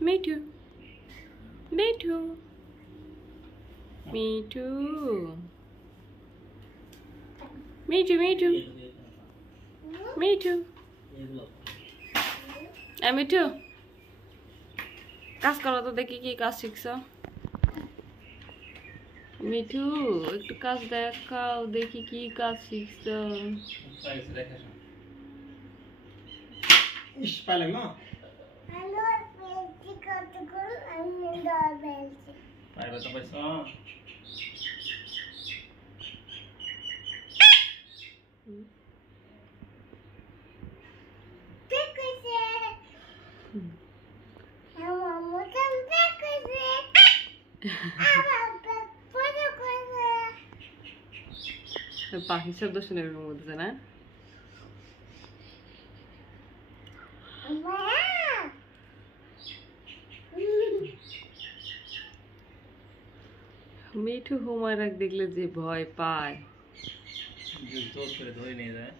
মিঠু মিঠু মিঠু মিঠু মিঠু মিঠু মিঠু কাজ করো তো দেখি কি কাজ শিখছো মিঠু একটু কাজ দেখাও দেখি কি কাজ শিখছো ইস পাইলাম না পাইবা তো পাইছ পাখি শব্দ শুনে মধ্যে না মিঠু হোমওয়ার্ক দেখলে যে ভয় পায় জোর করে ধরে নিয়ে যায়